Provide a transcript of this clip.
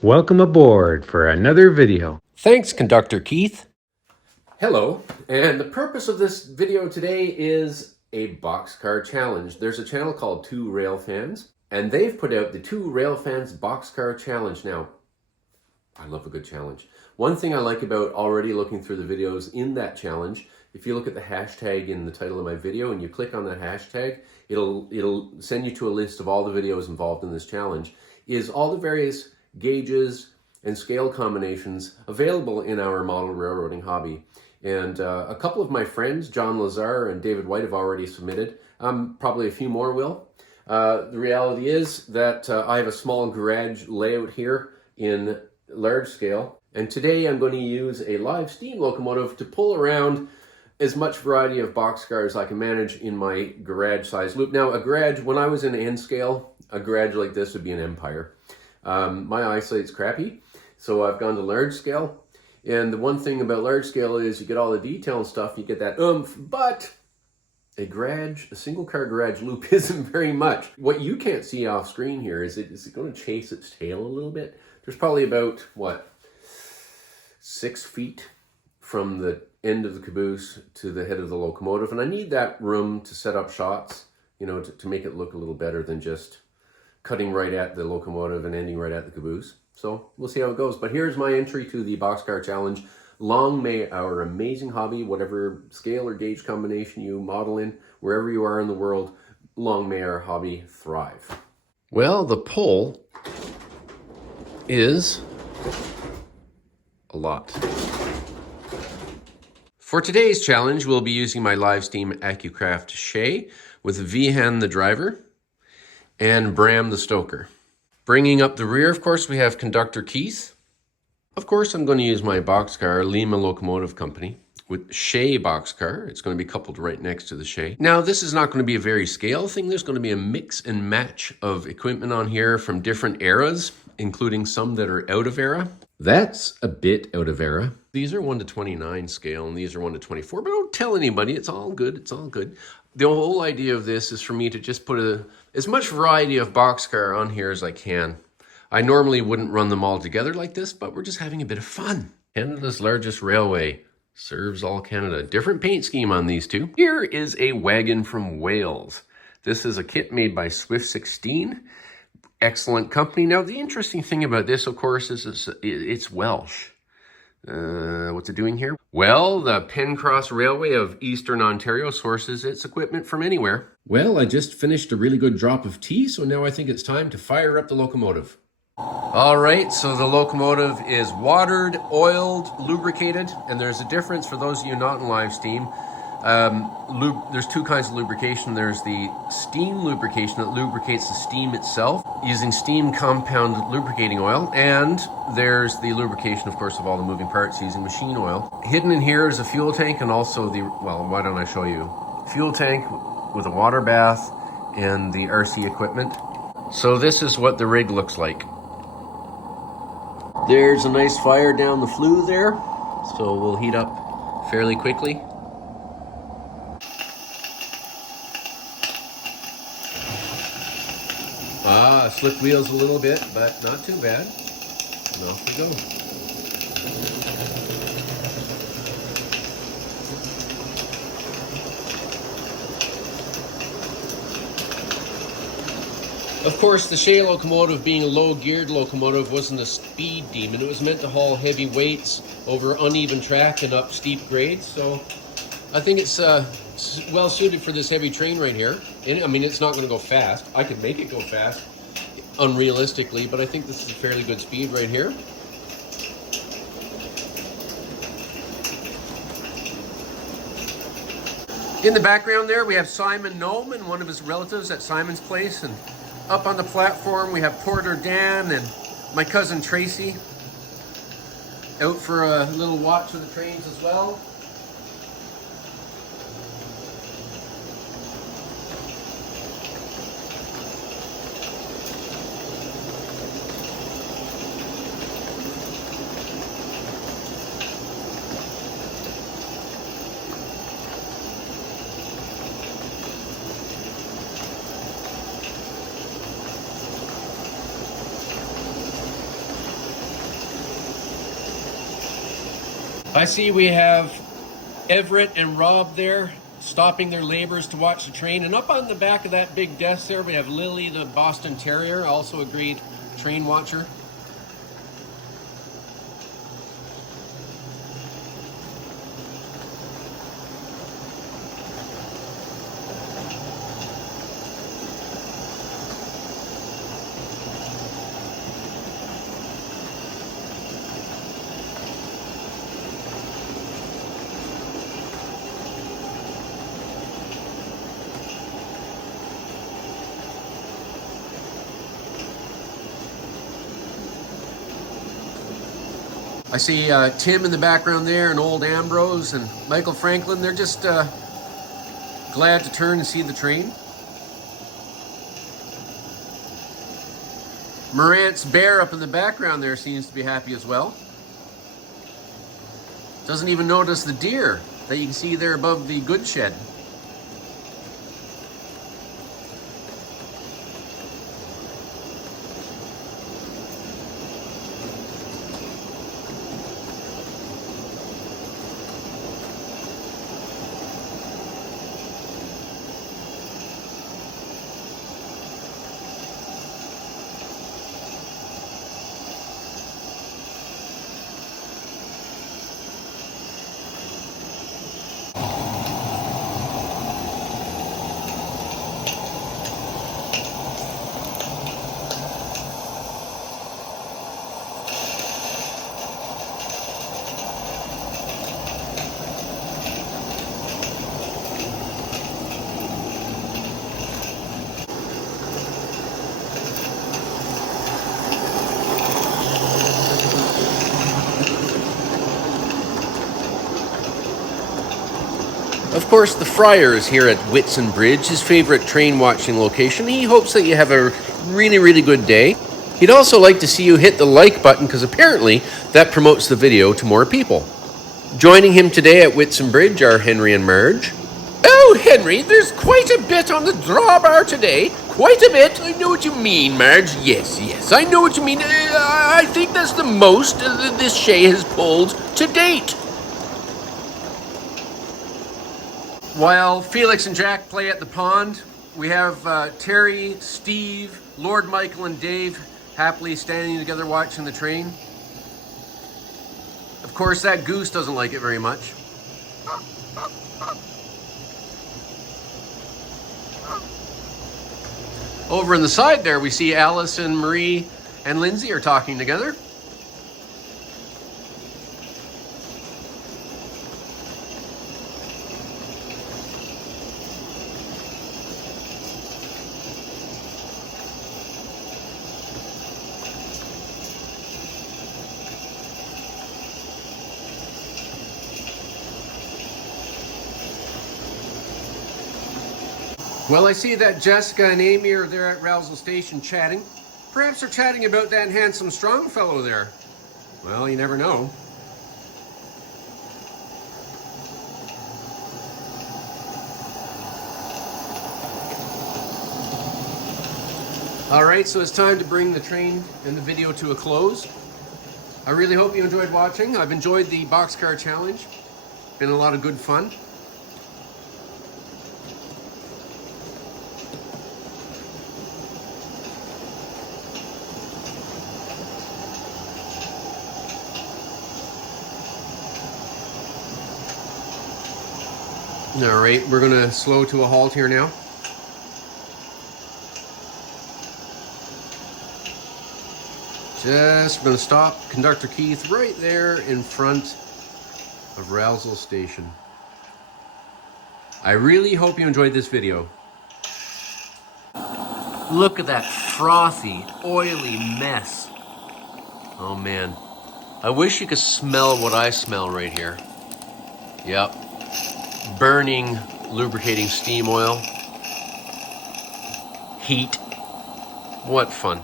Welcome aboard for another video. Thanks, Conductor Keith. Hello, and the purpose of this video today is a boxcar challenge. There's a channel called Two Rail Fans, and they've put out the Two Rail Fans Boxcar Challenge. Now, I love a good challenge. One thing I like about already looking through the videos in that challenge, if you look at the hashtag in the title of my video and you click on that hashtag, it'll send you to a list of all the videos involved in this challenge, is all the various gauges and scale combinations available in our model railroading hobby. And a couple of my friends, John Lazar and David White, have already submitted. Probably a few more will. The reality is that I have a small garage layout here in large scale. And today I'm going to use a live steam locomotive to pull around as much variety of boxcars as I can manage in my garage size loop. Now, a garage, when I was in N scale, a garage like this would be an empire. My eyesight's crappy, so I've gone to large scale. And the one thing about large scale is you get all the detail and stuff, you get that oomph, but a single car garage loop isn't very much. What you can't see off screen here is it going to chase its tail a little bit? There's probably about, 6 feet from the end of the caboose to the head of the locomotive. And I need that room to set up shots, to make it look a little better than just cutting right at the locomotive and ending right at the caboose. So we'll see how it goes. But here's my entry to the Boxcar Challenge. Long may our amazing hobby, whatever scale or gauge combination you model in, wherever you are in the world, long may our hobby thrive. Well, the pull is a lot. For today's challenge, we'll be using my live steam Aristo-craft Shay with Vihan the driver and Bram the stoker. Bringing up the rear, of course, we have Conductor Keith. Of course, I'm going to use my boxcar, Lima Locomotive Company, with Shay boxcar. It's going to be coupled right next to the Shay. Now, this is not going to be a very scale thing. There's going to be a mix and match of equipment on here from different eras, including some that are out of era. That's a bit out of era. These are 1:29 scale, and these are 1:24, but don't tell anybody. It's all good. It's all good. The whole idea of this is for me to just put as much variety of boxcar on here as I can. I normally wouldn't run them all together like this, but we're just having a bit of fun. Canada's largest railway serves all Canada. Different paint scheme on these two. Here is a wagon from Wales. This is a kit made by Swift 16. Excellent company. Now, the interesting thing about this, of course, is it's Welsh. What's it doing here? Well, the Pencross Railway of Eastern Ontario sources its equipment from anywhere. Well, I just finished a really good drop of tea, so now I think it's time to fire up the locomotive. All right, so the locomotive is watered, oiled, lubricated, and there's a difference for those of you not in live steam. There's two kinds of lubrication. There's the steam lubrication that lubricates the steam itself using steam compound lubricating oil, and there's the lubrication, of course, of all the moving parts using machine oil. Hidden in here is a fuel tank and also why don't I show you? Fuel tank with a water bath and the RC equipment. So this is what the rig looks like. There's a nice fire down the flue there, so we'll heat up fairly quickly. Slipped wheels a little bit, but not too bad. And off we go. Of course, the Shay locomotive, being a low-geared locomotive, wasn't a speed demon. It was meant to haul heavy weights over uneven track and up steep grades, so I think it's well suited for this heavy train right here. And, I mean, it's not going to go fast. I could make it go fast, unrealistically, but I think this is a fairly good speed right here. In the background there, we have Simon Nome and one of his relatives at Simon's place, and up on the platform we have Porter Dan and my cousin Tracy out for a little watch of the trains as well. I see we have Everett and Rob there stopping their labors to watch the train. And up on the back of that big desk there, we have Lily, the Boston Terrier, also a great train watcher. I see Tim in the background there, and old Ambrose and Michael Franklin. They're just glad to turn and see the train. Morant's bear up in the background there seems to be happy as well. Doesn't even notice the deer that you can see there above the goods shed. Of course, the Friar is here at Whitson Bridge, his favorite train watching location. He hopes that you have a really good day. He'd also like to see you hit the like button because apparently that promotes the video to more people. Joining him today at Whitson Bridge are Henry and Marge. Oh, Henry, there's quite a bit on the drawbar today. Quite a bit. I know what you mean, Marge. Yes, I know what you mean. I think that's the most this Shay has pulled to date. While Felix and Jack play at the pond, we have Terry, Steve, Lord Michael, and Dave happily standing together watching the train. Of course, that goose doesn't like it very much. Over on the side there, we see Alice and Marie and Lindsay are talking together. Well, I see that Jessica and Amy are there at Rousel Station chatting. Perhaps they're chatting about that handsome, strong fellow there. Well, you never know. All right, so it's time to bring the train and the video to a close. I really hope you enjoyed watching. I've enjoyed the Boxcar Challenge. Been a lot of good fun. All right, we're gonna slow to a halt here now. We're gonna stop Conductor Keith right there in front of Rousel Station. I really hope you enjoyed this video. Look at that frothy, oily mess. Oh man, I wish you could smell what I smell right here. Yep. Burning, lubricating steam oil. Heat. What fun.